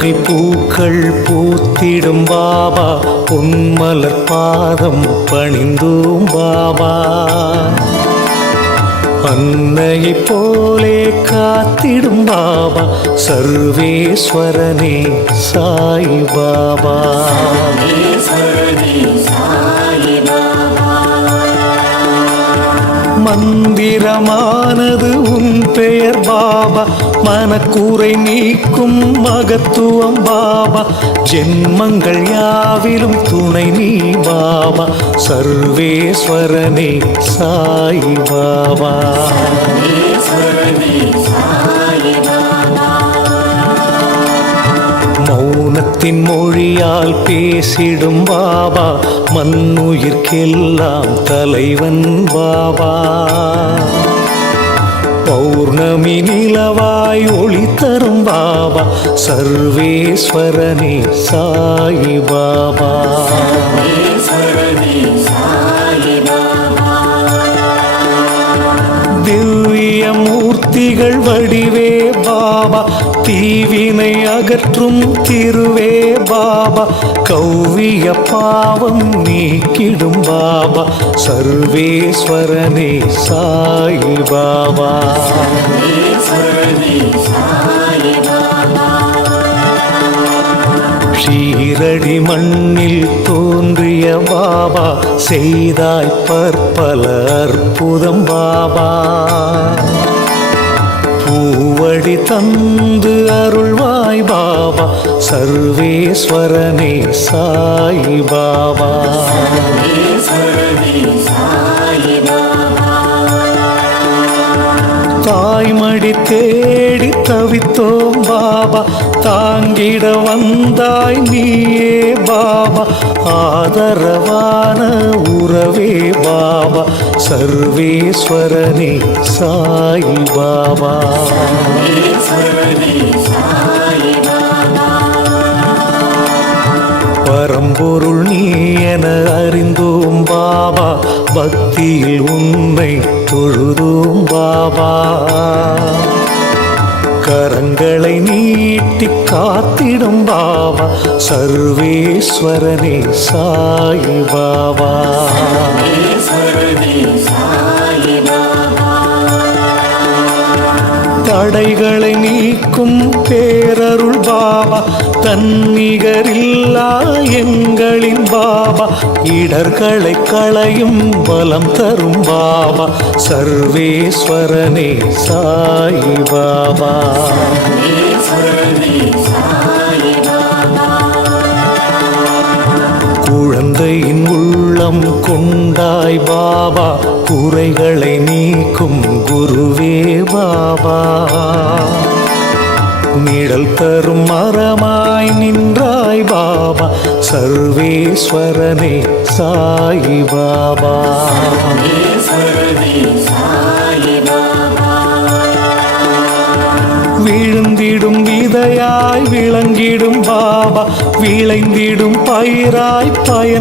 புன்னகை பூக்கள் பூத்திடும் பாபா, பொன்மலர் பாதம் பணிந்தோம் பாபா. அன்னையை போலே காத்திடும் பாபா, சர்வேஸ்வரனே சாய் பாபா. மந்திரமானது உன் பெயர் பாபா, மனக்கூரை நீக்கும் மகத்துவம் பாபா. ஜென்மங்கள் யாவிலும் துணை நீ பாபா, சர்வேஸ்வரனே சாய் பாபா. மௌனத்தின் மொழியால் பேசிடும் பாபா, மண்ணுயிர்க்கெல்லாம் தலைவன் பாபா. பௌர்ணமி நிலவாய் ஒளி தரும் பாபா, சர்வேஸ்வரனே சாய் பாபா. திவ்ய மூர்த்திகள் வடிவே பாபா, தீவினை அகற்றும் திருவே பாபா. கௌவிய பாவம் நீக்கிடும் பாபா, சர்வேஸ்வரனே சாய் பாபா. ஷீரடி மண்ணில் தோன்றிய பாபா, செய்தாய் பற்பல அற்புதம் பாபா. பூவடி தந்து அருள்வாய் பாபா, சர்வேஸ்வரனே சாய் பாபா. தாய்மடி தேடி தவித்தோம் பாபா, தாங்கிட வந்தாய் நீயே பாபா. ஆதரவான உறவே பாபா, சர்வேஸ்வரனே சாய் பாபா. பரம்பொருள் நீ என அறிந்தோம் பாபா, பக்தியில் உன்னை தொழுதோம் பாபா. கரங்களை நீட்டி காத்திடும் பாபா, சர்வேஸ்வரனே சாய் பாபா. தடைகளை நீக்கும் பேரருள் பாபா, தன்னிகரில்லா எங்களின் பாபா. இடர்களை களையும் பலம் தரும் பாபா, சர்வேஸ்வரனே சாய் பாபா. குழந்தையின் உள்ளம் கொண்டாய் பாபா, குறைகளை நீக்கும் குருவே பாபா. நிழல் தரும் மரமாய் நின்றாய் பாபா, சர்வேஸ்வரனே சாய் பாபா. விழுந்திடும் விதையாய் விளங்கிடும் பாபா, விளைந்திடும் பயிராய் பயன்